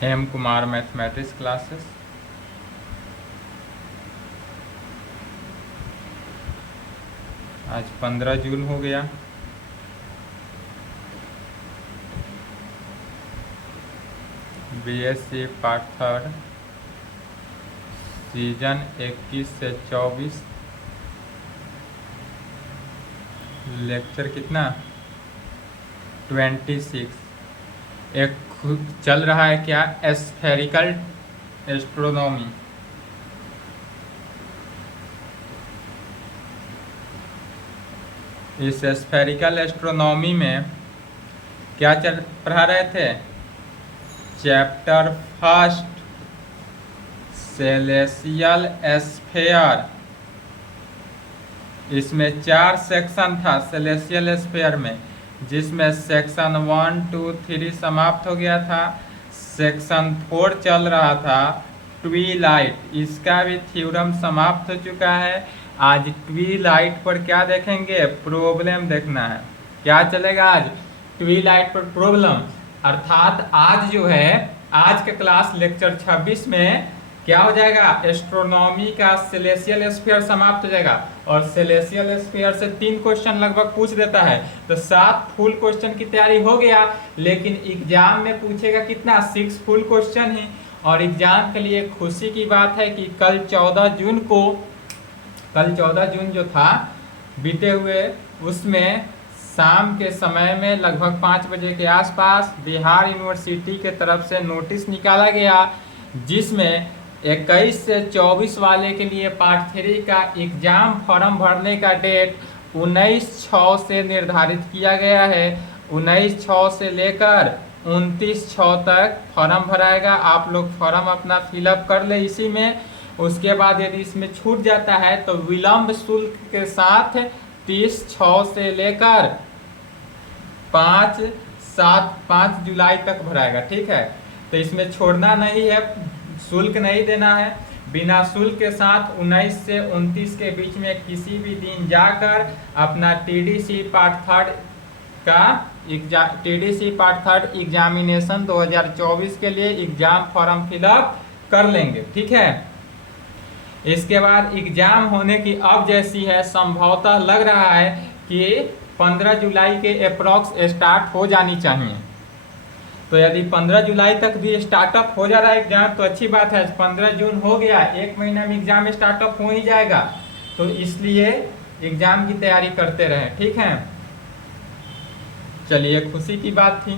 हेम Kumar mathematics classes. आज 15 जून हो गया। बीएससी पार्ट थर्ड, सीजन 21 से 24, लेक्चर कितना 26। एक चल रहा है क्या, स्फेरिकल एस्ट्रोनॉमी। इस स्फेरिकल एस्ट्रोनॉमी में क्या पढ़ा रहे थे, चैप्टर फर्स्ट सेलेसियल स्फेयर। इसमें 4 सेक्शन था सेलेसियल स्फेयर में, जिसमें सेक्शन 1, 2, 3 समाप्त हो गया था। सेक्शन 4 चल रहा था ट्वीलाइट, इसका भी थ्योरम समाप्त हो चुका है। आज ट्वीलाइट पर क्या देखेंगे, प्रॉब्लम देखना है। क्या चलेगा आज, ट्वीलाइट पर प्रॉब्लम। अर्थात आज जो है, आज का क्लास लेक्चर 26 में क्या हो जाएगा, एस्ट्रोनॉमी का सेलेसियल स्फीयर समाप्त हो जाएगा। और सेलेसियल स्फीयर से 3 क्वेश्चन लगभग पूछ देता है, तो 7 फुल क्वेश्चन की तैयारी हो गया। लेकिन एग्जाम में पूछेगा कितना, 6 फुल क्वेश्चन ही। और एग्जाम के लिए खुशी की बात है कि कल 14 जून जो था बीते हुए, उसमें शाम के समय में लगभग 5 बजे के आसपास बिहार यूनिवर्सिटी के तरफ से नोटिस निकाला गया, जिसमें 21 से 24 वाले के लिए पार्ट 3 का एग्जाम फॉर्म भरने का डेट 19/6 से निर्धारित किया गया है। 19/6 से लेकर 29/6 तक फॉर्म भराएगा। आप लोग फॉर्म अपना फिलअप कर ले इसी में। उसके बाद यदि इसमें छूट जाता है तो विलंब शुल्क के साथ 30/6 से लेकर 5 जुलाई तक भराएगा। ठीक है, तो इसमें छोड़ना नहीं है, शुल्क नहीं देना है। बिना शुल्क के साथ 19 से 29 के बीच में किसी भी दिन जाकर अपना टीडीसी पार्ट थर्ड एग्जामिनेशन 2024 के लिए एग्जाम फॉर्म फिलअप कर लेंगे। ठीक है, इसके बाद एग्जाम होने की अब जैसी है, संभवतः लग रहा है कि 15 जुलाई के अप्रॉक्स स्टार्ट हो जानी चाहिए। तो यदि 15 जुलाई तक भी स्टार्टअप हो जा रहा है एग्जाम तो अच्छी बात है। 15 जून हो गया, 1 महीना में एग्जाम स्टार्टअप हो ही जाएगा, तो इसलिए एग्जाम की तैयारी करते रहे। ठीक है, चलिए, खुशी की बात थी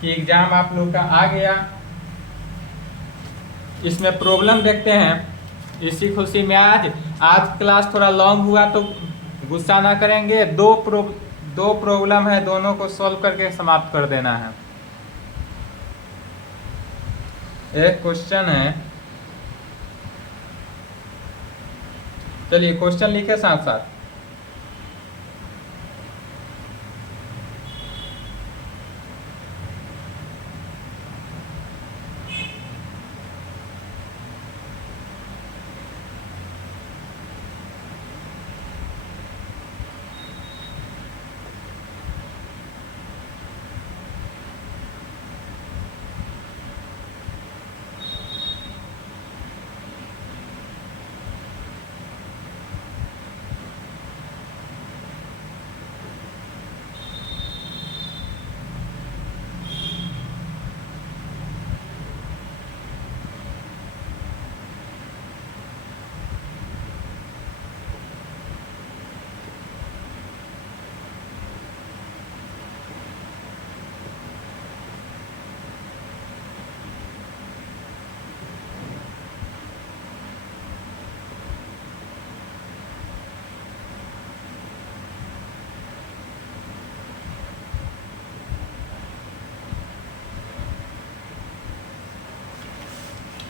कि एग्जाम आप लोग का आ गया। इसमें प्रॉब्लम देखते हैं। इसी खुशी में आज क्लास थोड़ा लॉन्ग हुआ तो गुस्सा ना करेंगे। दो प्रॉब्लम है, दोनों को सॉल्व करके समाप्त कर देना है। एक क्वेश्चन है, चलिए क्वेश्चन लिखे साथ साथ।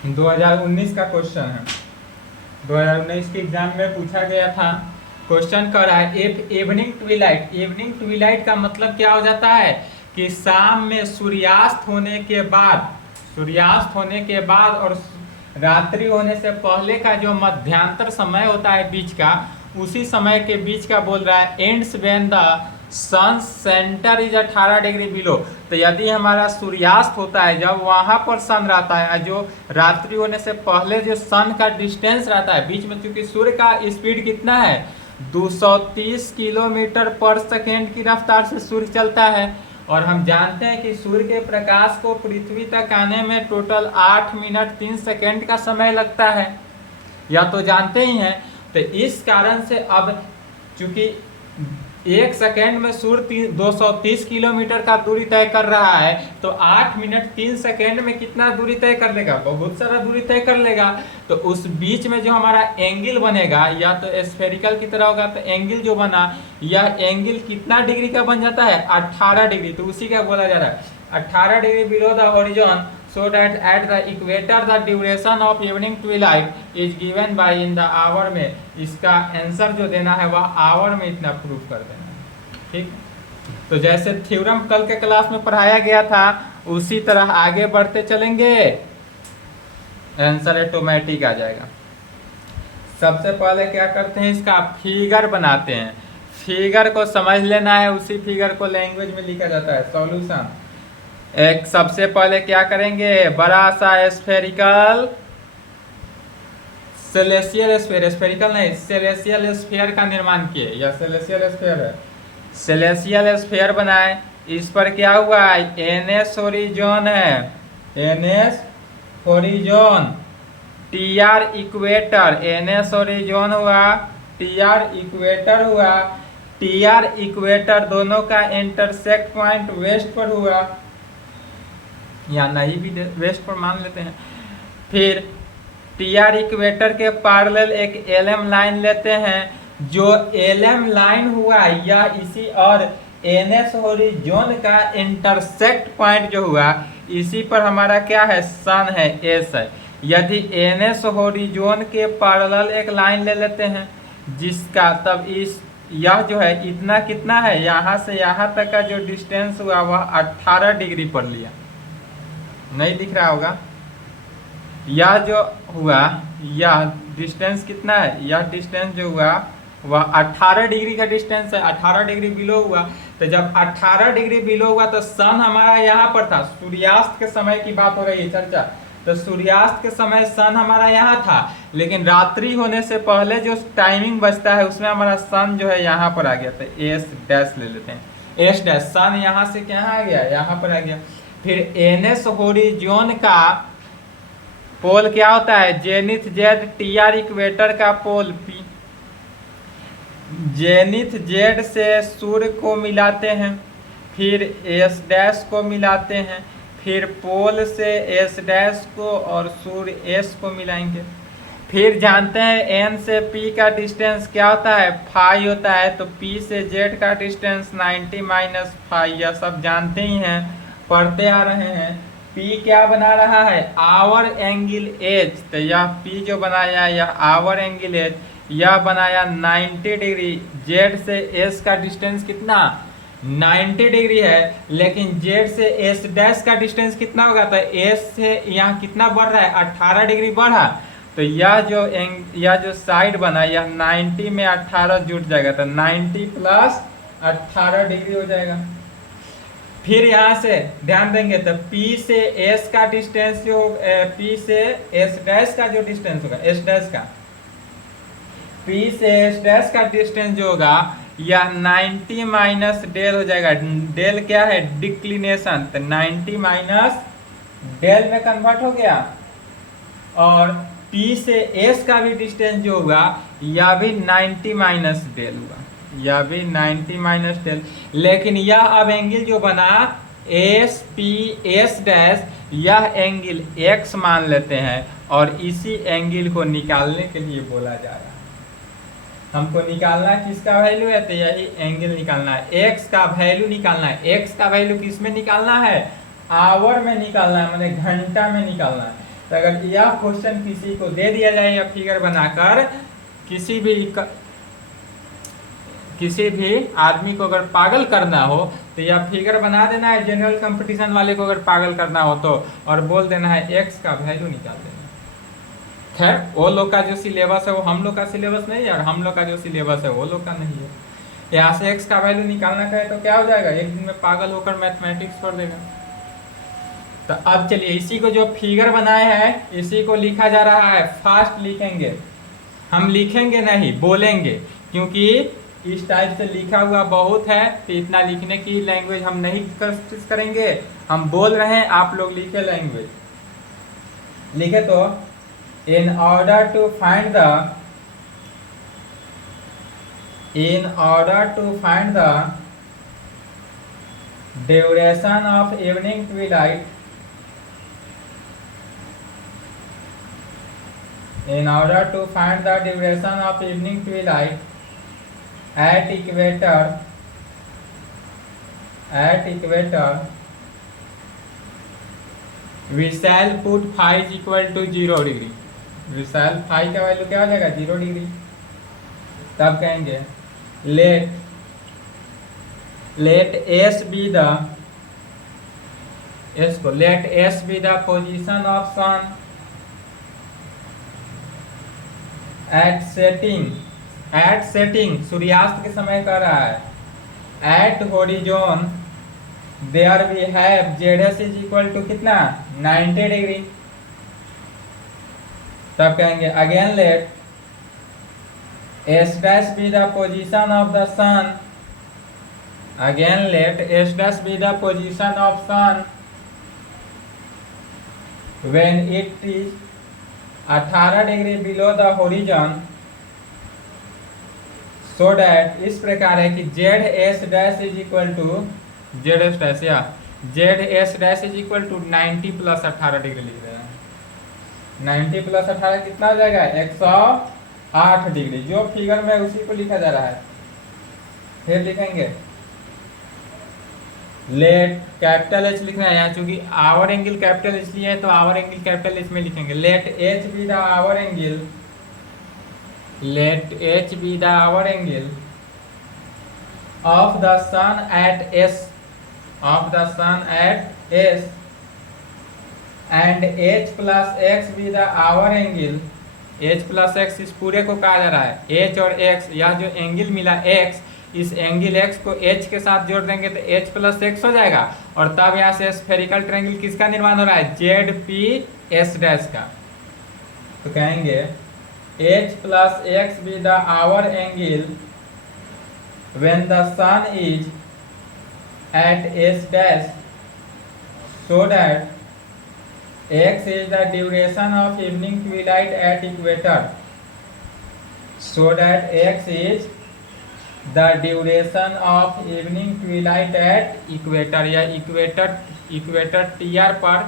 है 2019 का क्वेश्चन है। 2019 के एग्जाम में पूछा गया था। क्वेश्चन कर रहा है इवनिंग ट्विलाइट का मतलब क्या हो जाता है कि शाम में सूर्यास्त होने के बाद और रात्रि होने से पहले का जो मध्यांतर समय होता है बीच का, उसी समय के बीच का बोल रहा है। Ends when the sun centre is 18 degree below. तो यदि हमारा सूर्यास्त होता है जब वहां पर सन रहता है, जो रात्रि होने से पहले जो सन का डिस्टेंस रहता है बीच में, चूंकि सूर्य का स्पीड कितना है 230 किलोमीटर पर सेकेंड की रफ्तार से सूर्य चलता है, और हम जानते हैं कि सूर्य के प्रकाश को पृथ्वी तक आने में टोटल 8 मिनट 3 सेकेंड का समय लगता है, या तो जानते ही हैं। तो इस कारण से अब चूंकि 1 सेकेंड में सूर्य 230 किलोमीटर का दूरी तय कर रहा है, तो 8 मिनट 3 सेकेंड में कितना दूरी तय कर लेगा, बहुत सारा दूरी तय कर लेगा। तो उस बीच में जो हमारा एंगल बनेगा या तो स्फेरिकल की तरह होगा, तो एंगल जो बना यह एंगल कितना डिग्री का बन जाता है 18 डिग्री। तो उसी का बोला जा रहा है 18 degree below the horizon, so that at the equator the duration of evening twilight is given by in the hour में, इसका आंसर जो देना है वह आवर में इतना प्रूफ कर देना है। ठीक, तो जैसे थ्योरम कल के क्लास में पढ़ाया गया था उसी तरह आगे बढ़ते चलेंगे, आंसर ऑटोमेटिक आ जाएगा। सबसे पहले क्या करते हैं, इसका फिगर बनाते हैं। फिगर को समझ लेना है, उसी फिगर को लैंग्वेज में लिखा जाता है सॉल्यूशन। एक सबसे पहले क्या करेंगे, बड़ा सा स्फेरिकल सेलेसियल स्फीयर, स्फेरिकल नहीं सेलेसियल स्फीयर का निर्माण किए, या सेलेसियल स्फीयर है, सेलेसियल स्फीयर बनाए। इस पर क्या हुआ, एनएस होरिजोन है, NS horizon, TR equator, NS horizon हुआ, टीआर इक्वेटर हुआ, टीआर इक्वेटर दोनों का इंटरसेक्ट पॉइंट वेस्ट पर हुआ, या नहीं भी वेस्ट पर मान लेते हैं। फिर टीआर इक्वेटर के पैरेलल एक एलएम लाइन लेते हैं, जो एलएम लाइन हुआ या इसी और एनएस होरिजोन का इंटरसेक्ट पॉइंट जो हुआ इसी पर हमारा क्या है, सन है, एस है। यदि एनएस होरिजोन के पैरेलल एक लाइन ले लेते हैं जिसका तब इस यह जो है इतना कितना है, यहाँ से यहाँ तक का जो डिस्टेंस हुआ वह 18 डिग्री पर लिया, नहीं दिख रहा होगा। यह जो हुआ यह डिस्टेंस कितना है, यह डिस्टेंस जो हुआ वह 18 डिग्री का डिस्टेंस है, 18 डिग्री बिलो हुआ। तो जब 18 डिग्री बिलो हुआ तो सन हमारा यहाँ पर था, सूर्यास्त के समय की बात हो रही है चर्चा, तो सूर्यास्त के समय सन हमारा यहाँ था, लेकिन रात्रि होने से पहले जो टाइमिंग बचता है उसमें हमारा सन जो है यहाँ पर आ गया। तो एस डैश ले लेते हैं, एस डैश, सन यहाँ से क्या आ गया, यहाँ पर आ गया। फिर एनएस होरिजोन का पोल क्या होता है, जेनिथ जेड, टीआर इक्वेटर का पोल पी, जेनिथ जेड से सूर्य को मिलाते हैं, फिर एस डैश को मिलाते हैं, फिर पोल से एस डैश को और सूर्य एस को मिलाएंगे। फिर जानते हैं एन से पी का डिस्टेंस क्या होता है, फाई होता है, तो पी से जेड का डिस्टेंस 90 माइनस फाई, यह सब जानते ही हैं, पढ़ते आ रहे हैं। P क्या बना रहा है, आवर एंगल एच, तो यह P जो बनाया यह आवर एंगल एच, यह बनाया 90 डिग्री। Z से S का डिस्टेंस कितना 90 डिग्री है, लेकिन Z से S डैश का डिस्टेंस कितना होगा, तो S से यहाँ कितना बढ़ रहा है 18 डिग्री बढ़ा, तो यह जो साइड बना यह 90 में 18 जुट जाएगा, तो 90 प्लस 18 डिग्री हो जाएगा। फिर यहाँ से ध्यान देंगे तो P से S का डिस्टेंस जो P से S डैश का जो डिस्टेंस होगा, S डैश का P से S डैश का डिस्टेंस जो होगा यह 90 माइनस डेल हो जाएगा। डेल क्या है, डिक्लिनेशन, तो 90 माइनस डेल में कन्वर्ट हो गया। और P से S का भी डिस्टेंस जो होगा यह भी 90 माइनस डेल हुआ, यह भी 90 माइनस डेल। लेकिन यह अब एंगल जो बना एस पी एस डैश, यह एंगल x मान लेते हैं और इसी एंगल को निकालने के लिए बोला जा रहा है। हमको निकालना किसका वैल्यू है, तो यही एंगल निकालना है, x का वैल्यू निकालना है। x का वैल्यू किस में निकालना है, आवर में निकालना है, माने घंटा में निकालना है। तो अगर यह क्वेश्चन किसी को दे दिया जाए या फिगर बनाकर किसी भी आदमी को अगर पागल करना हो तो यह फिगर बना देना है, जनरल कंपटीशन वाले को अगर पागल करना हो तो, और बोल देना है x का वैल्यू निकाल देना। खैर वो लोग का जो सिलेबस है वो हम लोग का सिलेबस नहीं है, और हम लोग का जो सिलेबस है वो लोग का नहीं है। यहाँ से x का वैल्यू निकालना कहे तो क्या हो जाएगा, एक दिन में पागल होकर मैथमेटिक्स छोड़ देगा। तो अब चलिए इसी को जो फिगर बनाए हैं इसी को लिखा जा रहा है, फास्ट लिखेंगे, हम लिखेंगे नहीं बोलेंगे, क्योंकि इस टाइप से लिखा हुआ बहुत है तो इतना लिखने की लैंग्वेज हम नहीं कोशिश करेंगे, हम बोल रहे हैं, आप लोग लिखे लैंग्वेज। लिखे तो in order to find the duration of evening twilight, in order to find the duration of evening twilight at equator we shall put phi is equal to 0 degree. we shall phi का value क्या हो जाएगा 0 degree. तब कहेंगे let s be the position of sun at setting सूर्यास्त के समय कह रहा है, at horizon there we have zs is equal to कितना 90 डिग्री। तब कहेंगे again let s dash be the position of the sun, again let s dash be the position of sun when it is 18 degree below the horizon, so that इस प्रकार है कि Z S dash is equal to Z S dash या Z S dash is equal to 90 plus 18 degree लिख रहे हैं। 90 plus 18 कितना हो जाएगा 108 डिग्री, जो फिगर में उसी को लिखा जा रहा है। फिर लिखेंगे लेट कैपिटल एच लिखना है यहाँ, चूंकि आवर एंगल कैपिटल इसलिए है तो आवर एंगल कैपिटल एच में लिखेंगे। Let h be the hour angle, let h be the hour angle of the sun at s and h plus x be the hour angle, h plus x इस पूरे को कहा जा रहा है, h और x या जो एंगल मिला x, इस एंगल x को h के साथ जोड़ देंगे तो h प्लस x हो जाएगा, और तब यहाँ से स्फेरिकल ट्रायंगल किसका निर्माण हो रहा है जेड पी एस डैश का। तो कहेंगे h plus x be the hour angle when the sun is at s dash, so that x is the duration of evening twilight at equator, so that x is the duration of evening twilight at equator, या equator TR पर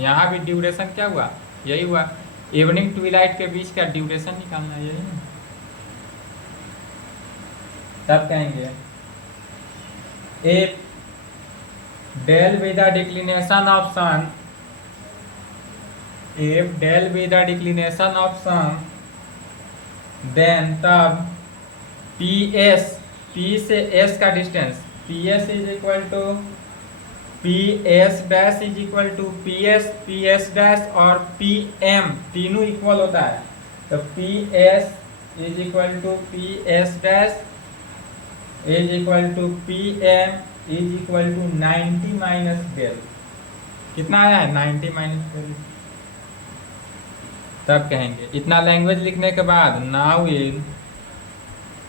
यहाँ भी duration क्या हुआ, यही हुआ, evening Twilight के बीच का ड्यूरेशन निकालना है, यही ना। तब कहेंगे if del be the declination of sun, if del be the declination of sun, then तब ps, p से s का distance, ps is equal to ps dash is equal to ps dash और pm तीनों equal होता है, तो ps is equal to ps dash is equal to pm is equal to 90 minus del, कितना आया है 90 माइनस डेल। तब कहेंगे इतना लैंग्वेज लिखने के बाद नाउ इन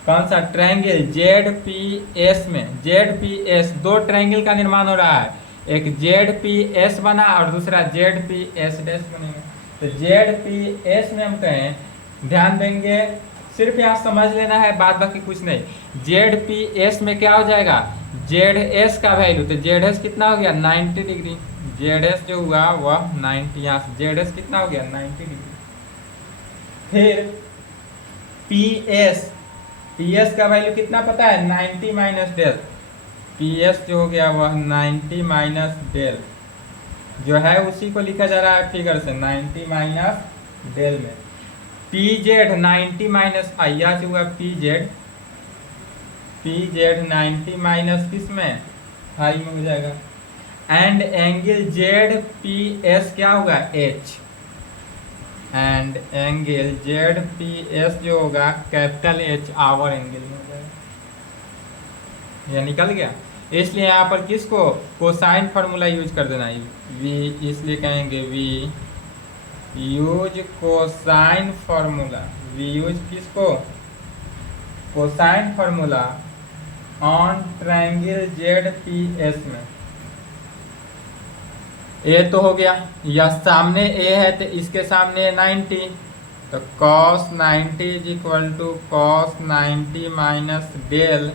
कौन सा ट्रायंगल ZPS में, ZPS दो ट्रायंगल का निर्माण हो रहा है, एक ZPS बना और दूसरा ZPS डैश बनेगा। तो ZPS में हम कहें, ध्यान देंगे सिर्फ यहाँ समझ लेना है, बाद बाकी कुछ नहीं। ZPS में क्या हो जाएगा ZS का वैल्यू, तो ZS कितना हो गया 90 डिग्री, ZS जो हुआ वह 90, यहाँ से ZS कितना हो गया 90 डिग्री। फिर PS का वैल्यू कितना पता है 90 माइनस डेल, PS जो हो गया वह 90 माइनस डेल जो है उसी को लिखा जा रहा है फिगर से 90 माइनस डेल में। PZ 90 माइनस आइया जो हुआ PZ 90 माइनस किस में हाई में हो जाएगा, एंड एंगल ZPS क्या होगा H, एंड एंगल ZPS जो होगा कैपिटल H आवर एंगल में हो जाएगा। ये निकल गया। इसलिए यहाँ पर किसको कोसाइन फार्मूला यूज कर देना है, वी, इसलिए कहेंगे we use cosine formula. We use किसको, cosine formula on triangle Z P S में। ए तो हो गया, या सामने ए है तो इसके सामने 90, तो cos 90 is equal to cos 90 minus del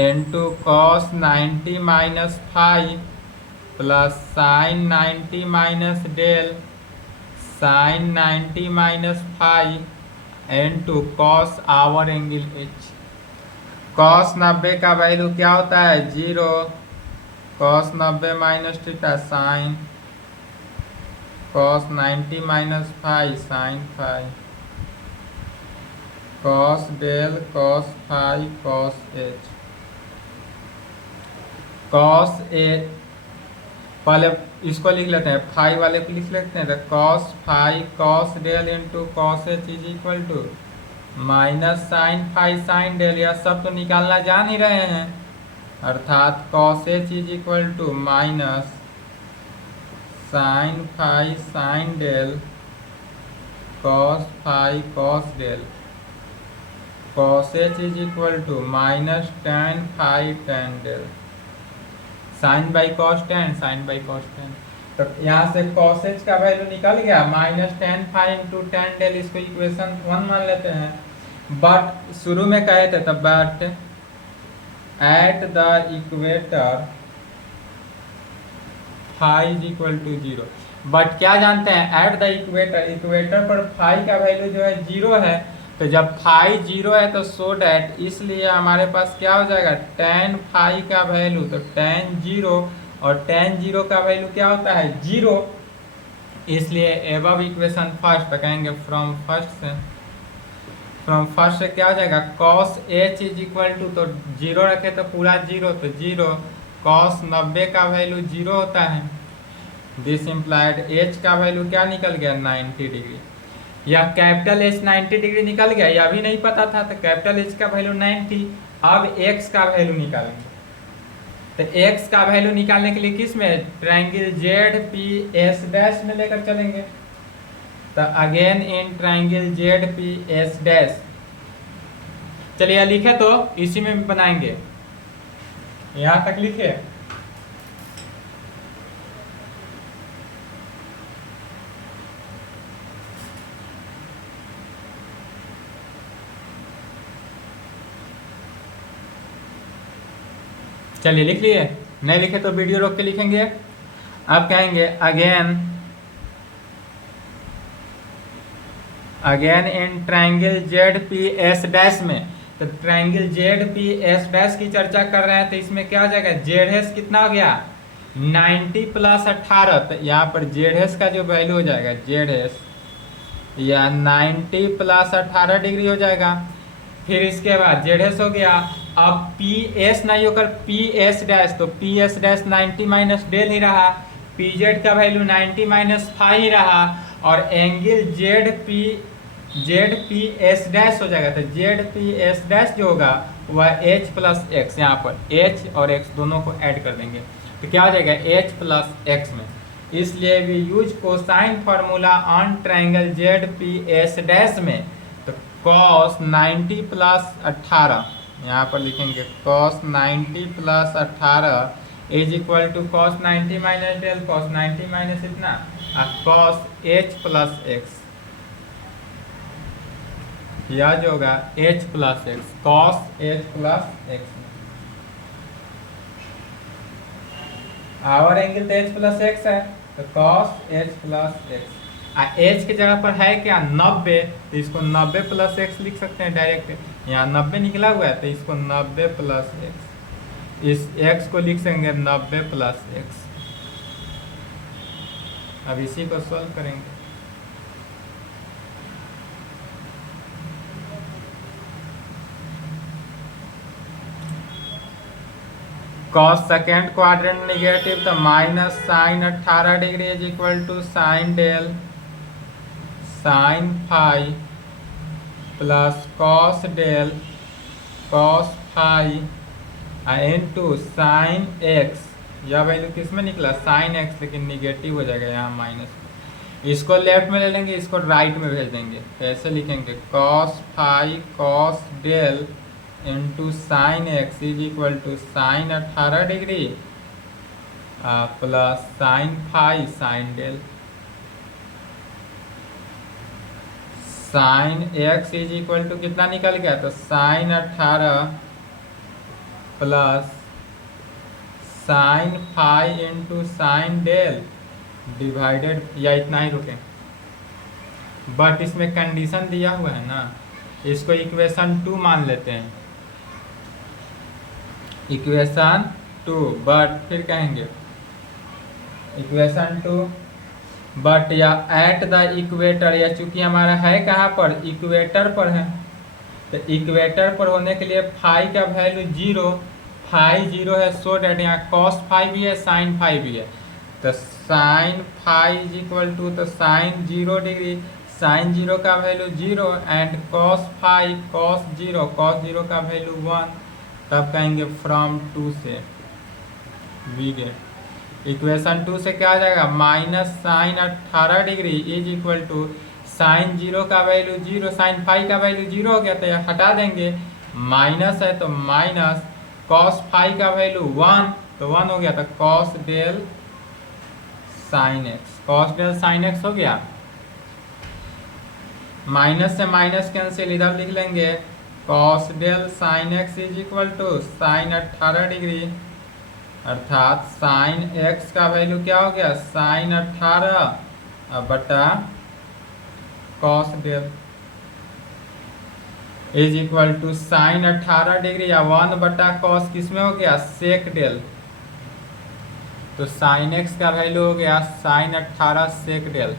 into cos 90 minus 5 plus sine 90 minus del sine 90 minus 5 into cos hour angle h. Cos 90 का वैल्यू क्या होता है 0, cos 90 minus theta sine cos 90 minus 5 sine 5 cos del cos 5 cos h. Cos h पहले इसको लिख लेते हैं, five वाले को लिख लेते हैं, तो cos 5 cos del into cos H is equal to minus sine 5 sine del. यह सब तो निकालना जान ही रहे हैं, अर्थात cos H is equal to minus sine 5 sine del cos 5 cos del. Cos H is equal to minus tan 5 tan del sine by cos tan sine by cos tan. तो यहाँ से कॉस एच का value निकल गया minus tan 5 into tan del, इसको equation 1 मान लेते हैं। बट शुरू में कहे थे तब, but at the equator phi is equal to 0। But क्या जानते हैं, एट द इक्वेटर, इक्वेटर पर फाई का वैल्यू जो है 0 है, तो जब फाई 0 है तो सो डैट, इसलिए हमारे पास क्या हो जाएगा tan फाई का वैल्यू, तो tan 0 और tan 0 का वैल्यू क्या होता है 0, इसलिए एबव इक्वेशन फर्स्ट, तो कहेंगे फ्रॉम फर्स्ट से क्या हो जाएगा cos h is equal to, तो 0 रखे तो पूरा 0, तो 0 cos 90 का वैल्यू 0 होता है। दिस इम्प्लाइड h का वैल्यू क्या निकल गया 90 डिग्री, या कैपिटल H 90 डिग्री निकल गया, यह भी नहीं पता था, तो कैपिटल H का वैल्यू 90। अब x का वैल्यू निकालेंगे, तो x का वैल्यू निकालने के लिए किस में, triangle Z P S dash में लेकर चलेंगे। तो again in triangle Z P S dash, चलिए लिखे तो इसी में बनाएंगे, यहां तक लिखे। चलिए लिख लिए, नहीं लिखे तो वीडियो रोक के लिखेंगे। अब कहेंगे again in triangle Z P S dash में, तो triangle Z P S dash की चर्चा कर रहे हैं, तो इसमें क्या हो जाएगा जेड एस कितना हो गया 90 प्लस 18, तो यहाँ पर जेड एस का जो वैल्यू हो जाएगा जेड एस या 90 प्लस 18 डिग्री हो जाएगा। फिर इसके बाद जेड एस हो गया, अब पी एस नहीं होकर पी एस डैश, तो P S dash 90 minus del ही रहा, पी जेड का वैल्यू 90 माइनस 5 ही रहा, और angle Z P S dash हो जाएगा, तो जेड पी एस डैश जो होगा वह एच प्लस एक्स, यहाँ पर एच और एक्स दोनों को ऐड कर देंगे, तो क्या हो जाएगा एच प्लस एक्स में। इसलिए we use cosine formula on triangle Z P S dash में, तो कॉस 90 प्लस 18, यहाँ पर लिखेंगे cos 90 plus 18 is equal to cos 90 minus del cos 90 minus इतना cos h प्लस एक्स, यह जो होगा h plus x, cos h plus x. Our angle तो h प्लस एक्स है, तो cos h plus x. h की जगह पर है क्या 90, तो इसको 90 प्लस एक्स लिख सकते हैं डायरेक्ट, यहाँ 90 निकला हुआ है, तो इसको 90 प्लस एक्स, इस x को लिख सकेंगे 90 प्लस एक्स। अब इसी को सॉल्व करेंगे। cos सेकेंड क्वाड्रेंट निगेटिव, तो minus sine 18 degree is equal to sine del sine 5 plus cos del cos five into sine x, यह वैल्यू किस में निकला साइन एक्स, लेकिन निगेटिव हो जाएगा यहाँ माइनस। इसको लेफ्ट में ले लेंगे, इसको राइट में भेज देंगे। कैसे लिखेंगे, cos five cos del into sine x is equal to sine 18 degree plus sine five sine del. Sine x is equal to कितना निकल गया, तो sine 18 plus sine five into sine del divided, या इतना ही रुके, बट इसमें condition दिया हुआ है ना, इसको इक्वेशन 2 मान लेते हैं, इक्वेशन 2, बट फिर कहेंगे इक्वेशन 2 बट या एट द इक्वेटर, या चूंकि हमारा है कहाँ पर, इक्वेटर पर है, तो इक्वेटर पर होने के लिए फाई का वैल्यू 0, फाई 0 है, सो डेट यहाँ कॉस फाइव भी है साइन फाइव भी है, तो sine five is equal to, तो साइन 0 डिग्री, साइन 0 का value 0 and cos five cos 0, cos 0 का वैल्यू 1, तब कहेंगे फ्रॉम 2 से वी गेट, इक्वेशन 2 से क्या आ जाएगा, minus sine 18 degree is equal to sine 0 का वैल्यू 0, साइन फाइव का वैल्यू 0 हो गया, तो यह हटा देंगे, माइनस है तो माइनस कॉस फाइव का वैल्यू 1, तो 1 हो गया, तो cos del sine x, cos del sine x हो गया। माइनस से माइनस कैंसिल, इधर लिख लेंगे cos del sine x is equal to sine 18 degree, अर्थात साइन एक्स का वैल्यू क्या हो गया, साइन 18 बटा cos del is equal to sine 18 degree या 1 बटा कॉस किस में हो गया, सेक डेल, तो साइन एक्स का वैल्यू हो गया sine 18 sec del.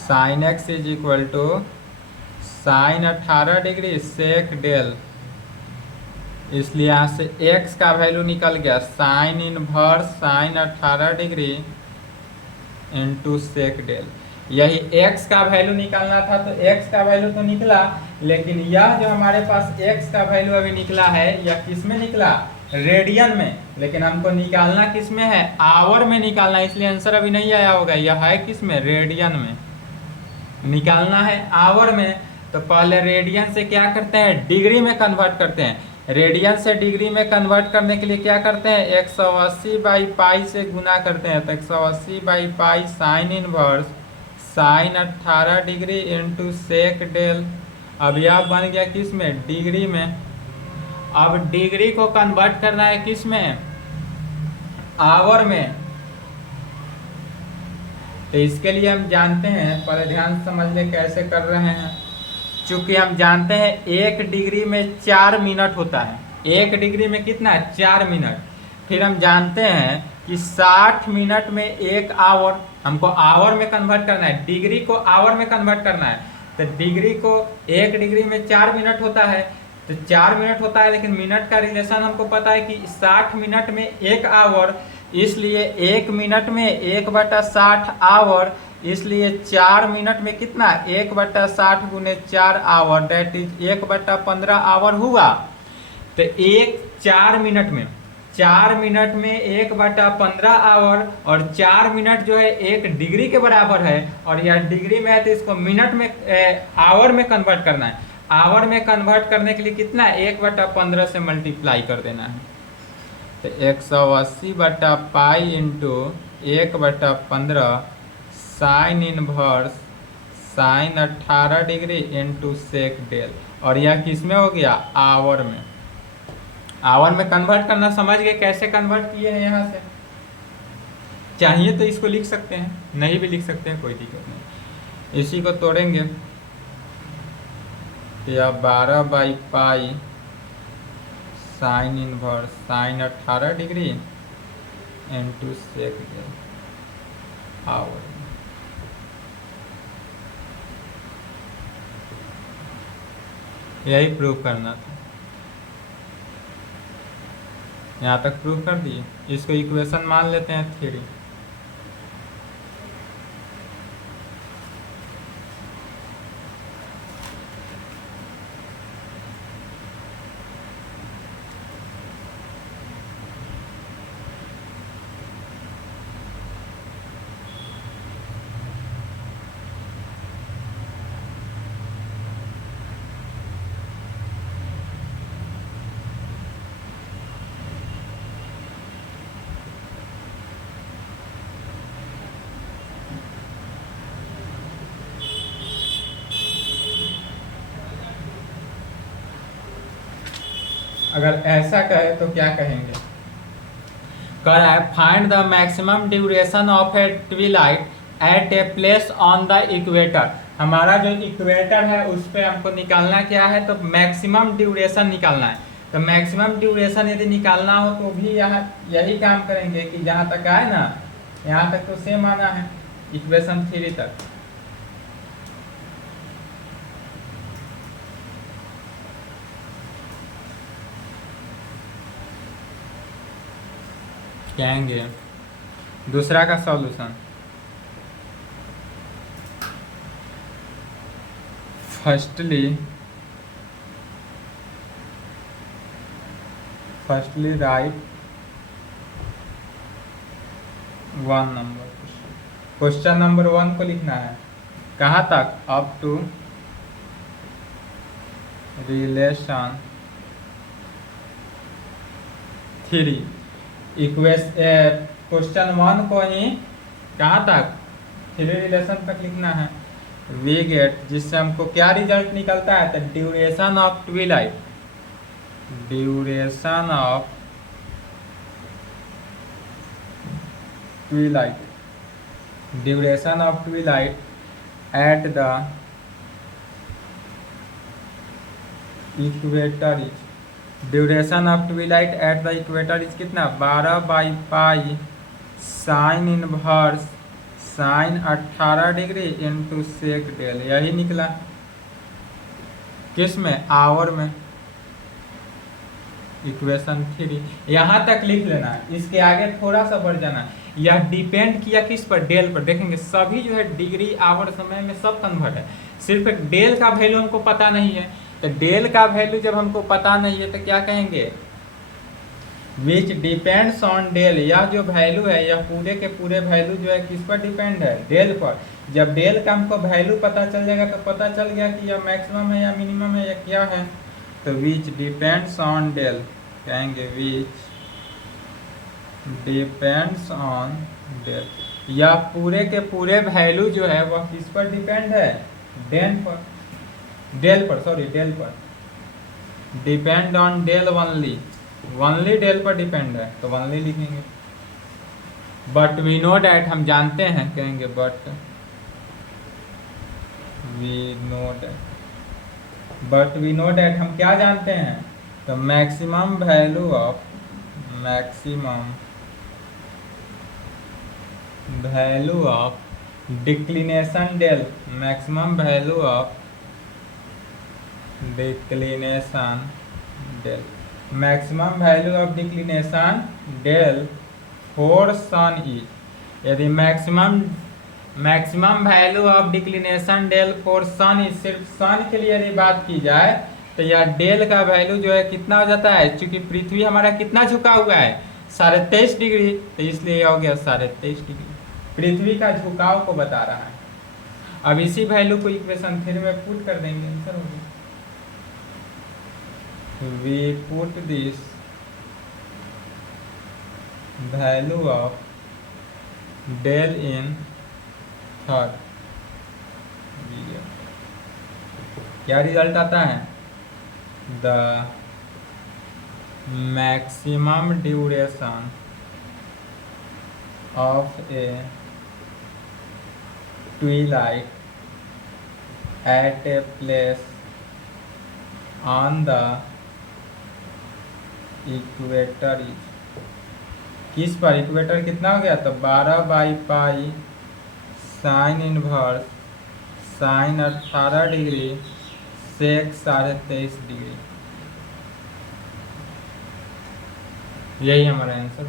Sine x is equal to sine 18 degree sec del, इसलिए यहाँ से x का वैल्यू निकल गया sine inverse sine 18 degree into sec del. यही x का वैल्यू निकालना था, तो x का वैल्यू तो निकला, लेकिन यह जो हमारे पास x का वैल्यू अभी निकला है, यह किस में निकला, रेडियन में, लेकिन हमको निकालना किस में है, आवर में निकालना, इसलिए आंसर अभी नहीं आया होगा, यह है किस में, रेडियन में निकालना है, आवर में। तो पहले रेडियन से क्या करते हैं, डिग्री में कन्वर्ट करते हैं, रेडियन से डिग्री में कन्वर्ट करने के लिए क्या करते हैं, 180 बाई पाई से गुना करते हैं, तो 180 by pi sine inverse sine 18 degree into sec del. अब यह बन गया किस में, डिग्री में। अब डिग्री को कन्वर्ट करना है किस में, आवर में, तो इसके लिए हम जानते हैं, पहले ध्यान समझ ले कैसे कर रहे हैं। चूंकि हम जानते हैं 1 डिग्री में 4 मिनट होता है, 1 डिग्री में कितना है, 4 मिनट। फिर हम जानते हैं कि 60 मिनट में 1 आवर, हमको आवर में कन्वर्ट करना है, डिग्री को आवर में कन्वर्ट करना है, तो डिग्री को 1 डिग्री में 4 मिनट होता है, तो 4 मिनट होता है, लेकिन मिनट का रिलेशन हमको पता है कि 60 मिनट में 1 आवर, इसलिए 1 मिनट में 1/60 आवर, इसलिए 4 मिनट में कितना, 1/60 गुने 4 आवर, डेट इज 1/15 आवर हुआ। तो 4 मिनट में 1/15 आवर, और 4 मिनट जो है 1 डिग्री के बराबर है, और यह डिग्री में है तो इसको मिनट में आवर में कन्वर्ट करना है। आवर में कन्वर्ट करने के लिए कितना है, 1/15 से मल्टीप्लाई कर देना है, तो 180 बटा pi into 1/15 sine inverse sine 18 degree into sec del, और यह किस में हो गया, आवर में। आवर में कन्वर्ट करना समझ गए कैसे कन्वर्ट किए हैं, यहाँ से चाहिए तो इसको लिख सकते हैं, नहीं भी लिख सकते हैं, कोई दिक्कत नहीं। इसी को तोड़ेंगे, या 12 by pi sine inverse sine 18 degree into sec del hour. यही प्रूव करना था, यहाँ तक प्रूव कर दिए। इसको इक्वेशन मान लेते हैं 3, अगर ऐसा कहे तो क्या कहेंगे? कह रहा है find the maximum duration of a twilight at a place on the equator. हमारा जो इक्वेटर है उस पर हमको निकालना क्या है, तो मैक्सिमम ड्यूरेशन निकालना है। तो मैक्सिमम ड्यूरेशन यदि निकालना हो तो भी यहाँ यही काम करेंगे कि जहाँ तक आए ना, यहाँ तक तो सेम आना है इक्वेशन 3 तक। कहेंगे दूसरा का solution, firstly right 1 number. Question number 1 को लिखना है कहाँ तक, अप टू रिलेशन 3। क्वेश्चन 1 को ही कहाँ तक, 3 रिलेशन तक लिखना है। वी गेट, जिससे हमको क्या रिजल्ट निकलता है, तो duration of twilight, duration of twilight, duration of twilight at the equator is, duration of twilight at the equator is कितना, 12/पाई sine inverse sine 18 degree into sec del. यही निकला किस में, आवर में, इक्वेशन 3। यहाँ तक लिख लेना है, इसके आगे थोड़ा सा बढ़ जाना। यह डिपेंड किया किस पर, डेल पर। देखेंगे सभी जो है डिग्री आवर समय में सब कन्वर्ट है, सिर्फ एक डेल का वैल्यू हमको पता नहीं है। तो डेल का वैल्यू जब हमको पता नहीं है तो क्या कहेंगे, विच डिपेंड्स ऑन डेल। यह जो वैल्यू है यह पूरे के पूरे वैल्यू जो है किस पर डिपेंड है, डेल पर। जब डेल का हमको वैल्यू पता चल जाएगा तो पता चल गया कि यह मैक्सिमम है या मिनिमम है या क्या है। तो विच डिपेंड्स ऑन डेल, कहेंगे विच डिपेंड्स ऑन डेल। या पूरे के पूरे वैल्यू जो है वह किस पर डिपेंड है, डेल पर, डेल पर depend on del only, only del पर डिपेंड है तो ओनली लिखेंगे। बट वी नो डैट, हम जानते हैं, कहेंगे but we know that, but we know that हम क्या जानते हैं, तो maximum value of, maximum value of declination del, maximum value of declination del, maximum value of declination del for sun is. यदि maximum value of declination del for sun is, सिर्फ sun के लिए यदि बात की जाए तो यह डेल का वैल्यू जो है कितना हो जाता है, क्योंकि पृथ्वी हमारा कितना झुका हुआ है, 23.5 डिग्री, तो इसलिए हो गया 23.5 डिग्री। पृथ्वी का झुकाव को बता रहा है। अब इसी वैल्यू को इक्वेशन 3 में पुट कर देंगे, आंसर हो गया। We put this value of del in third video। क्या रिजल्ट आता है, the maximum duration of a twilight at a place on the equator is, किस पर, इक्वेटर कितना हो गया, तो 12/पाई साइन इनवर्स साइन 18 डिग्री सेक 23.5 डिग्री। यही हमारा आंसर।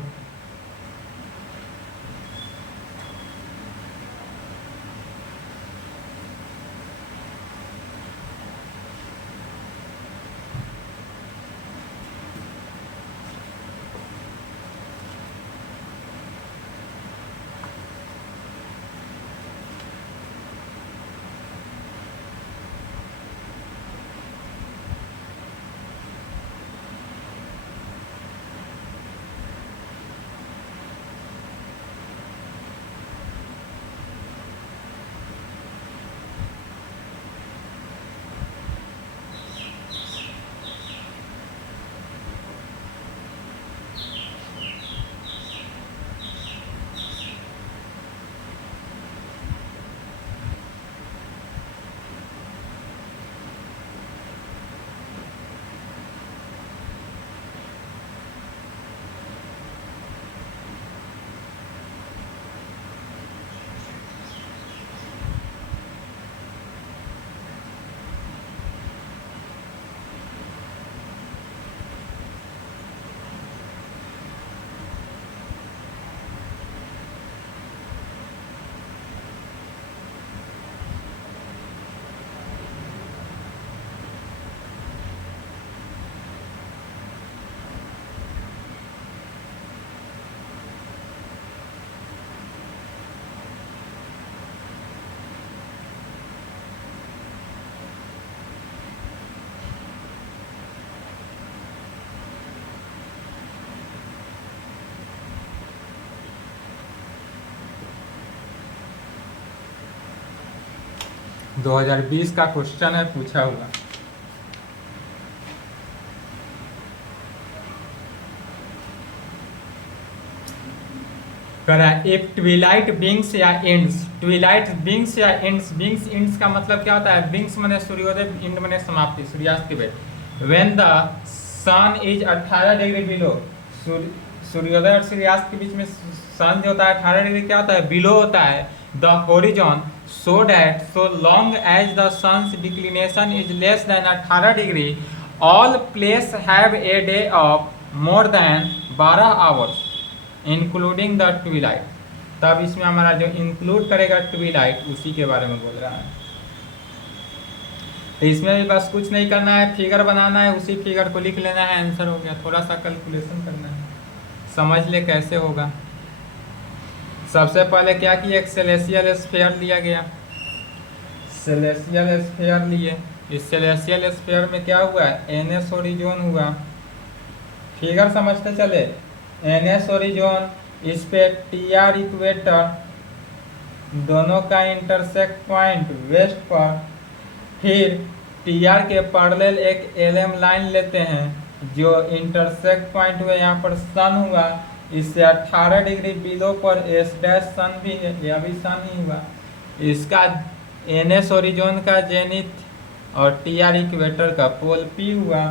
2020 का क्वेश्चन है, पूछा हुआ। करा इफ ट्विलाइट बिंग्स या एंड्स, ट्विलाइट बिंग्स या एंड्स, बिंग्स एंड्स का मतलब क्या होता है? बिंग्स माने सूर्योदय, एंड माने समाप्ति, सूर्यास्त के बेट। When the sun is 18 degree below, सूर्योदय और सूर्यास्त के बीच में सन जो होता है 18 डिग्री क्या होता है? बिलो होता है the horizon, so that so long as the sun's declination is less than 18 degree all places have a day of more than 12 hours including the twilight. तब इसमें हमारा जो इंक्लूड करेगा ट्विलाइट, उसी के बारे में बोल रहा है। तो इसमें भी बस कुछ नहीं करना है, फिगर बनाना है, उसी फिगर को लिख लेना है, आंसर हो गया। थोड़ा सा कैलकुलेशन करना है, समझ ले कैसे होगा। सबसे पहले क्या किया, एक सेलेसियल स्फीयर लिया गया, सेलेसियल स्फीयर लिए। इस सेलेसियल स्फीयर में क्या हुआ, एनएस होरिजोन हुआ। फिगर समझते चले, एनएस होरिजोन, इस पे टीआर इक्वेटर, दोनों का इंटरसेक्ट पॉइंट वेस्ट पर। फिर टीआर के पैरेलल एक एलएम लाइन लेते हैं जो इंटरसेक्ट पॉइंट हुए, यहाँ पर सन हुआ, इससे 18 डिग्री बिलो पर एस डैश सन भी है, यह भी सन ही हुआ। इसका एनएस होरिजोन का जेनिथ और टीआर इक्वेटर का पोल पी हुआ।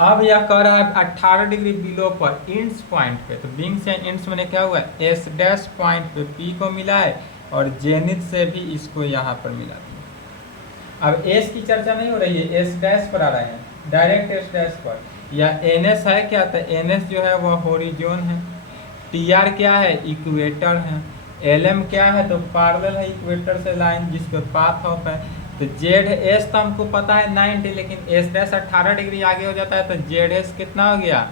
अब यह कह रहा है 18 डिग्री बिलो पर इंड्स पॉइंट पे, तो बिंग से इंड्स में क्या हुआ, एस डैश पॉइंट पे पी को मिला है और जेनिथ से भी इसको यहाँ पर मिला दिया। अब एस की चर्चा नहीं हो रही है, एस डैश पर आ रहे हैं, डायरेक्ट एस डैश पर। या एन एस है क्या, तो एन एस जो है वह होरिजोन है, टी आर क्या है, इक्वेटर है, एल एम क्या है, तो पैरेलल है इक्वेटर से लाइन जिस पे पाथ ऑफ है। तो जेड एस तो हमको पता है 90, लेकिन एस डैश 18 डिग्री आगे हो जाता है, तो जेड एस कितना हो गया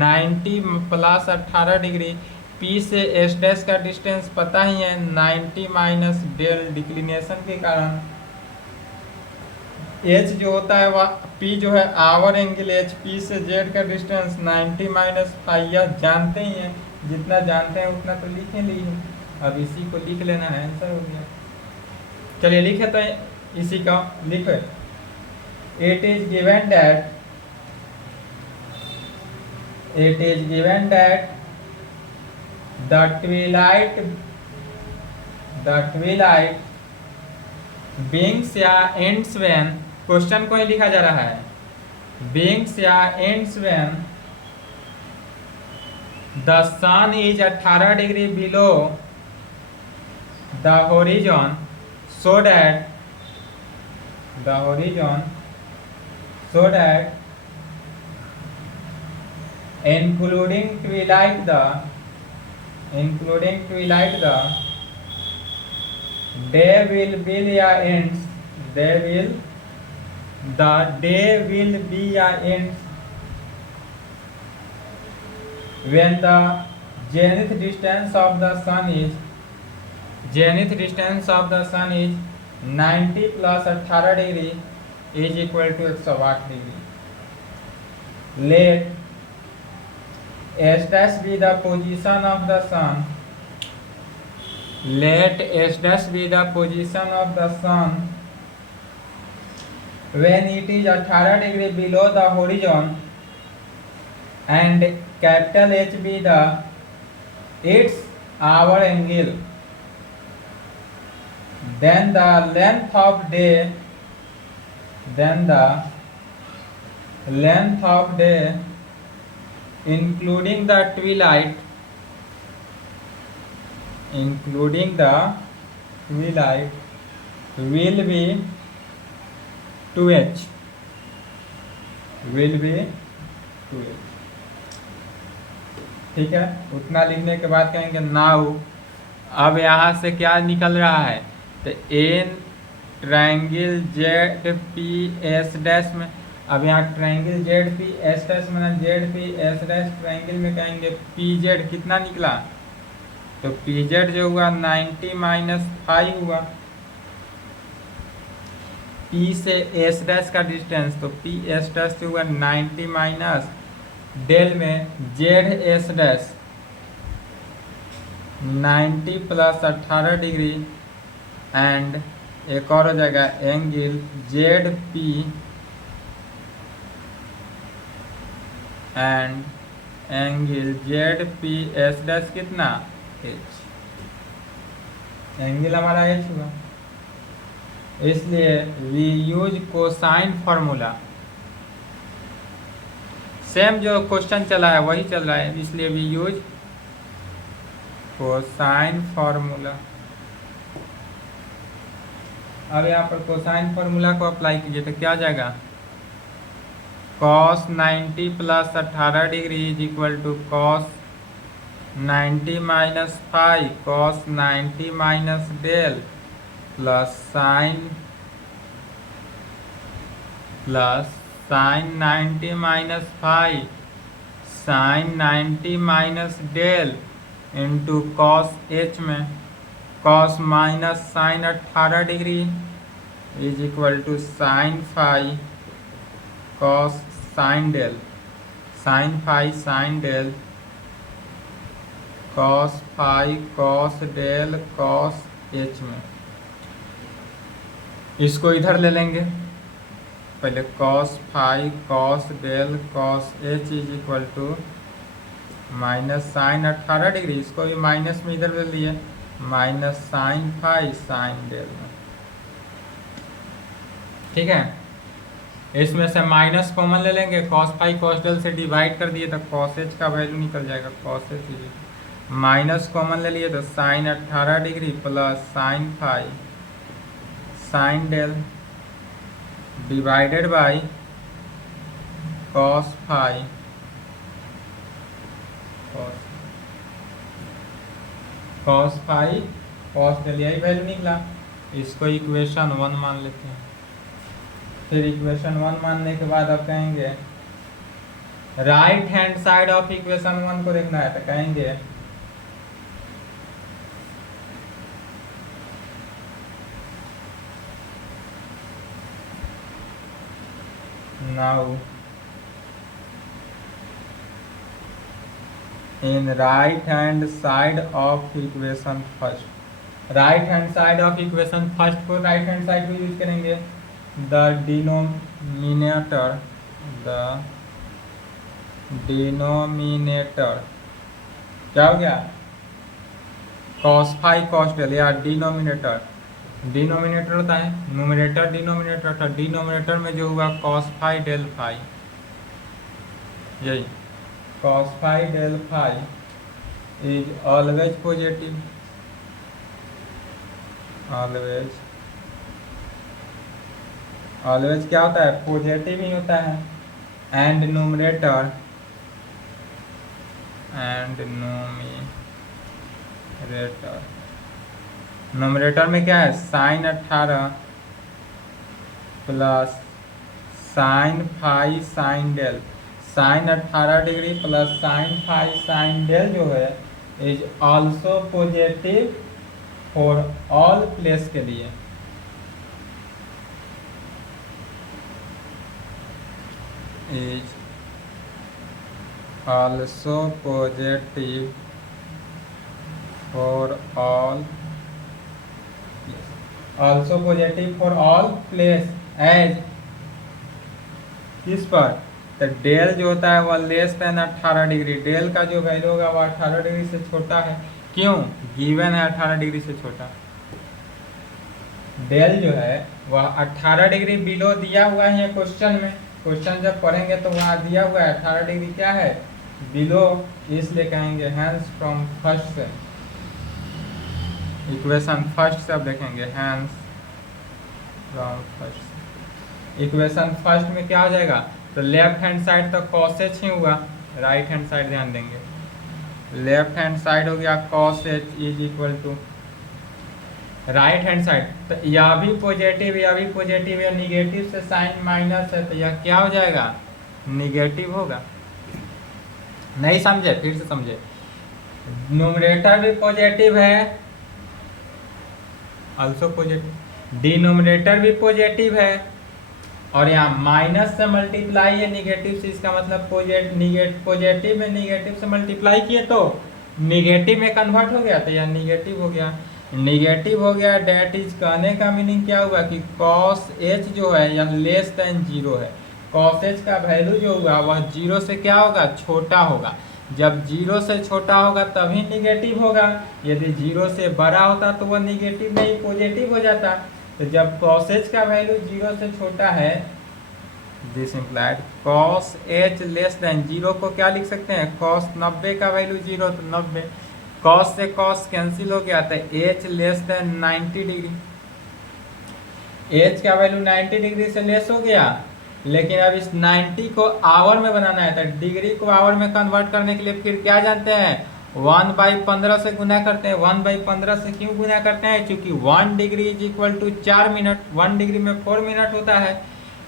90 प्लस 18 डिग्री। पी से एस डैश का डिस्टेंस पता ही है 90 माइनस डेल डिक्लिनेशन के कारण। एच जो होता है वह पी जो है आवर एंगल एच, पी से जेड का डिस्टेंस 90 माइनस पाई, जानते ही हैं, जितना जानते हैं उतना तो लिखे ली है। अब इसी को लिख लेना है, आंसर हो गया। चलिए लिखे तो इसी का लिखो, it is given that the Twilight बिंग्स या एंड्स व्हेन, क्वेश्चन को ही लिखा जा रहा है, बिंग्स या ends when the sun is 18 degree below the horizon, so that including twilight the day will be या ends, the day will be या ends when the zenith distance of the sun is 90 plus 18 degree is equal to 108 degree. Let S dash be the position of the sun, let S dash be the position of the sun when it is 18 degree below the horizon and capital H be the its hour angle. Then the length of day including the twilight will be 2h, ठीक है। उतना लिखने के बाद कहेंगे now, अब यहाँ से क्या निकल रहा है, तो in triangle Z P S dash में, अब यहाँ triangle Z P S dash में, Z P S dash triangle में कहेंगे पी जेड कितना निकला, तो पी जेड जो हुआ 90 माइनस 5 हुआ। पी से एस डैश का डिस्टेंस, तो पी एस डैश से हुआ 90 माइनस डेल में z S dash 90 plus 18 degree and एक और हो जाएगा angle Z p and angle Z P S dash कितना एच, एंगल हमारा एच हुआ, इसलिए we use cosine formula. Same जो क्वेश्चन चला है वही चल रहा है, इसलिए वी यूज कोसाइन फॉर्मूला। अब यहाँ पर कोसाइन फॉर्मूला को अप्लाई कीजिए तो क्या आ जाएगा, cos 90 plus 18 degree is equal to cos 90 minus five cos 90 minus del plus sine 90 minus five sine 90 minus del into cos H में cos minus sine 18 degree is equal to sine five cos sine del, sine five sine del cos five cos del cos H में। इसको इधर ले लेंगे, पहले cos five cos del cos H is equal to minus sine 18 degree, इसको भी minus में इधर ले लिए, minus sine five sine del में। ठीक है, इसमें से माइनस कॉमन ले लेंगे, कॉस फाइव कॉस डेल से डिवाइड कर दिए तो कॉस एच का वैल्यू निकल जाएगा, कॉस एच माइनस कॉमन ले लिए तो sine 18 degree plus sine five sine del divided by cos five cos five cos del, यही वैल्यू निकला। इसको इक्वेशन 1 मान लेते हैं। फिर इक्वेशन 1 मानने के बाद अब कहेंगे right hand side of equation 1 को देखना है तो कहेंगे now in right hand side of equation first, right hand side of equation first को राइट हैंड साइड को यूज करेंगे, द डिनोमिनेटर क्या हो गया, कॉस फाइव कॉस डेल, या डिनोमिनेटर होता है, न्यूमरेटर डिनोमिनेटर था, डिनोमिनेटर में जो हुआ कॉस फाइव डेल फाइव, यही cos five del five is always positive, always क्या होता है, पॉजिटिव ही होता है। एंड न्यूमरेटर न्यूमरेटर में क्या है, sine 18 plus sine five sine del, sine 18 degree plus sine five sine del जो है is also positive for all place के लिए, is also positive for all, also positive for all place as किस पर, तो डेल जो होता है वह लेस देन 18 डिग्री, डेल का जो वैल्यू होगा वह 18 डिग्री से छोटा है, क्यों, गिवन है 18 डिग्री से छोटा, डेल जो है वह 18 डिग्री बिलो दिया हुआ है क्वेश्चन में, क्वेश्चन जब पढ़ेंगे तो वहाँ दिया हुआ है 18 डिग्री क्या है, बिलो, इसलिए कहेंगे हैंस फ्रॉम फर्स्ट से, इक्वेशन फर्स्ट से अब देखेंगे hence from first. Equation first में क्या हो जाएगा, तो लेफ्ट हैंड साइड तो कॉस एच ही हुआ, राइट हैंड साइड ध्यान देंगे, लेफ्ट हैंड साइड हो गया cos H is equal to right hand side, तो यह भी पॉजिटिव या निगेटिव से साइन माइनस है तो यह क्या हो जाएगा, निगेटिव होगा। नहीं समझे, फिर से समझे, न्यूमरेटर भी पॉजिटिव है, ऑल्सो पॉजिटिव, डिनोमिनेटर भी पॉजिटिव है, और यहाँ माइनस से मल्टीप्लाई है निगेटिव से, इसका मतलब पॉजिटिव में निगेटिव से मल्टीप्लाई किए तो निगेटिव में कन्वर्ट हो गया, तो यह निगेटिव हो गया, निगेटिव हो गया, डेट इज कहने का मीनिंग क्या हुआ कि कॉस एच जो है यह लेस देन जीरो है। कॉस एच का वैल्यू जो हुआ वह जीरो से क्या होगा, छोटा होगा। जब जीरो से छोटा होगा तभी निगेटिव होगा, यदि जीरो से बड़ा होता तो वह निगेटिव नहीं पॉजिटिव हो जाता। तो जब कॉस एच का वैल्यू जीरो से छोटा है, this implied cos H less than zero को क्या लिख सकते हैं, कॉस 90 का वैल्यू जीरो तो 90, कॉस से कॉस कैंसिल हो गया तो H less than 90 degree. H का वैल्यू 90 डिग्री से लेस हो गया, लेकिन अब इस 90 को आवर में बनाना है तो डिग्री को आवर में कन्वर्ट करने के लिए फिर क्या जानते हैं, 1/15 से गुना करते हैं। 1/15 से क्यों गुना करते हैं, क्योंकि 1 degree is equal to 4 minute, 1 degree में 4 मिनट होता है।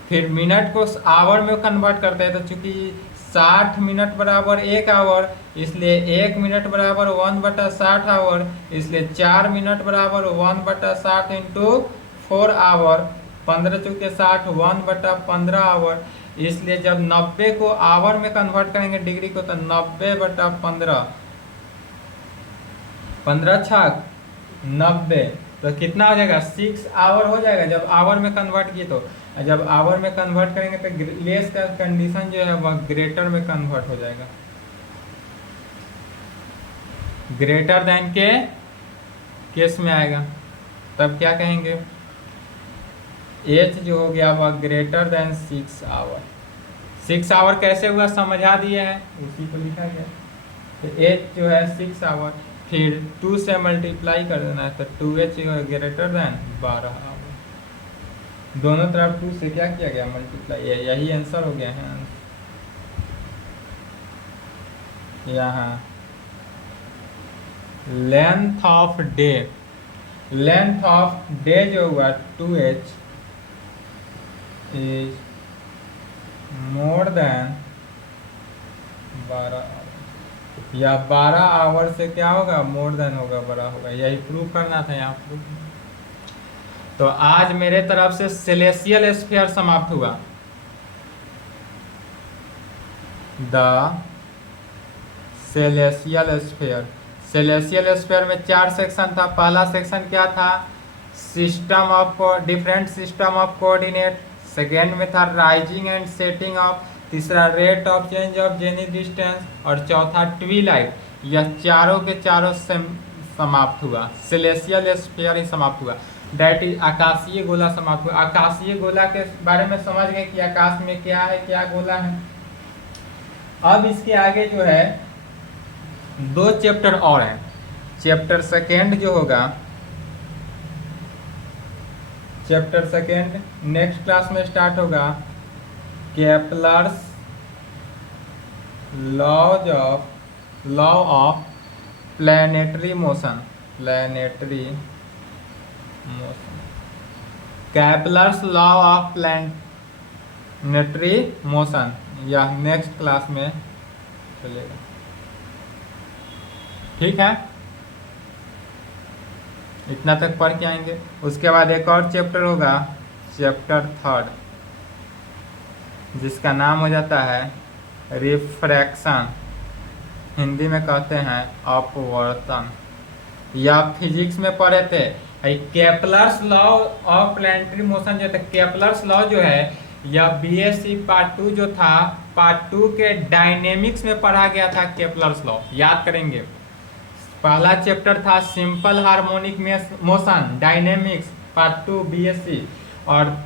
फिर मिनट को आवर में कन्वर्ट करते हैं तो चूंकि 60 मिनट बराबर 1 आवर, इसलिए 1 मिनट बराबर 1/60 आवर, इसलिए 4 मिनट बराबर 1/60 इंटू 4 आवर, 15 चौके 60, 1/15 आवर। इसलिए जब 90 को आवर में कन्वर्ट करेंगे डिग्री को तो 90/15, 15 छाक 90, तो कितना हो जाएगा, 6 आवर हो जाएगा जब आवर में कन्वर्ट किए तो। जब आवर में कन्वर्ट करेंगे तो लेस का कंडीशन जो है वह ग्रेटर में कन्वर्ट हो जाएगा। ग्रेटर देन के केस में आएगा, तब क्या कहेंगे, एच जो हो गया वह ग्रेटर देन 6 आवर। 6 आवर कैसे हुआ समझा दिए हैं, उसी को लिखा गया। तो एच जो है 6 आवर, फिर 2 से मल्टीप्लाई कर देना है तो 2h जो है ग्रेटर देन 12 आवर। दोनों तरफ 2 से क्या किया गया, मल्टीप्लाई, यही आंसर हो गया है। यहाँ length of day, length of day जो हुआ 2h is more than 12 our, या 12 आवर से क्या होगा, मोर देन होगा, बड़ा होगा। यही प्रूव करना था यहाँ प्रूव। तो आज मेरे तरफ से सेलेसियल स्फीयर समाप्त हुआ। The celestial sphere, celestial sphere में 4 सेक्शन था। पहला सेक्शन क्या था, system of different system of coordinate. Second में था राइजिंग एंड सेटिंग ऑफ। तीसरा rate of change of zenith distance, और चौथा ट्विलाइट। यह चारों के चारों समाप्त हुआ, सेलेसियल स्फीयर ही समाप्त हुआ। डेट इज आकाशीय गोला समाप्त हुआ। आकाशीय गोला के बारे में समझ गए कि आकाश में क्या है, क्या गोला है। अब इसके आगे जो है 2 चैप्टर और हैं। चैप्टर सेकेंड जो होगा, चैप्टर सेकेंड नेक्स्ट क्लास में स्टार्ट होगा, Kepler's law of planetary motion, planetary motion, Kepler's law of planetary motion, यह नेक्स्ट क्लास में चलेगा। ठीक है, इतना तक पढ़ के आएंगे। उसके बाद एक और चैप्टर होगा, चैप्टर थर्ड, जिसका नाम हो जाता है रिफ्रैक्शन, हिंदी में कहते हैं अपवर्तन। या फिजिक्स में पढ़े थे Kepler's law of planetary motion जो था, केपलर्स लॉ जो है या बीएससी पार्ट 2 जो था, पार्ट 2 के डायनेमिक्स में पढ़ा गया था केपलर्स लॉ, याद करेंगे। पहला चैप्टर था simple harmonic motion dynamics part 2 BSc, और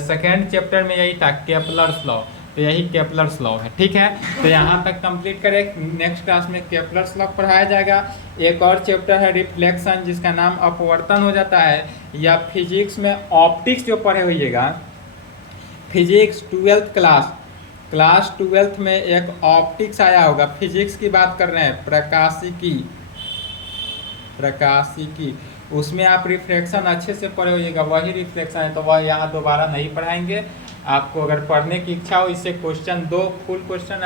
सेकेंड चैप्टर में यही था केपलर्स लॉ, तो यही केपलर्स लॉ है। ठीक है, तो यहाँ तक कंप्लीट करें। नेक्स्ट क्लास में केपलर्स लॉ पढ़ाया जाएगा। एक और चैप्टर है रिफ्लेक्शन, जिसका नाम अपवर्तन हो जाता है। या फिजिक्स में ऑप्टिक्स जो पढ़े होइएगा, फिजिक्स 12th क्लास 12th में एक ऑप्टिक्स आया होगा। फिजिक्स की बात कर रहे हैं, प्रकाशिकी, उसमें आप रिफ्लेक्शन अच्छे से पढ़े होइएगा, वही रिफ्लेक्शन है, तो वह यहाँ दोबारा नहीं पढ़ाएंगे। आपको अगर पढ़ने की इच्छा हो, इससे क्वेश्चन 2 फुल क्वेश्चन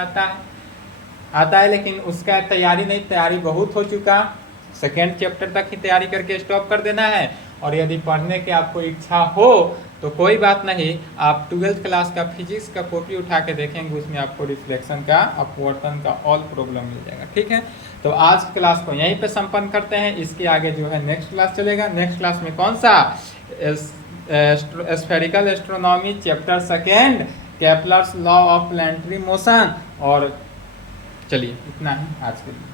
आता है, लेकिन उसका तैयारी नहीं, तैयारी बहुत हो चुका। सेकेंड चैप्टर तक ही तैयारी करके स्टॉप कर देना है। और यदि पढ़ने की आपको इच्छा हो तो कोई बात नहीं, आप 12th क्लास का फिजिक्स का कॉपी उठा के देखेंगे, उसमें आपको रिफ्लेक्शन का, अपवर्तन का ऑल प्रॉब्लम मिल जाएगा। ठीक है, तो आज क्लास को यहीं पे संपन्न करते हैं। इसके आगे जो है नेक्स्ट क्लास चलेगा। नेक्स्ट क्लास में कौन सा, spherical astronomy chapter second, Kepler's law of planetary motion. और चलिए इतना ही आज के लिए।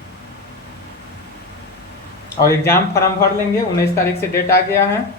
और एग्जाम फॉर्म भर लेंगे, 19 तारीख से डेट आ गया है।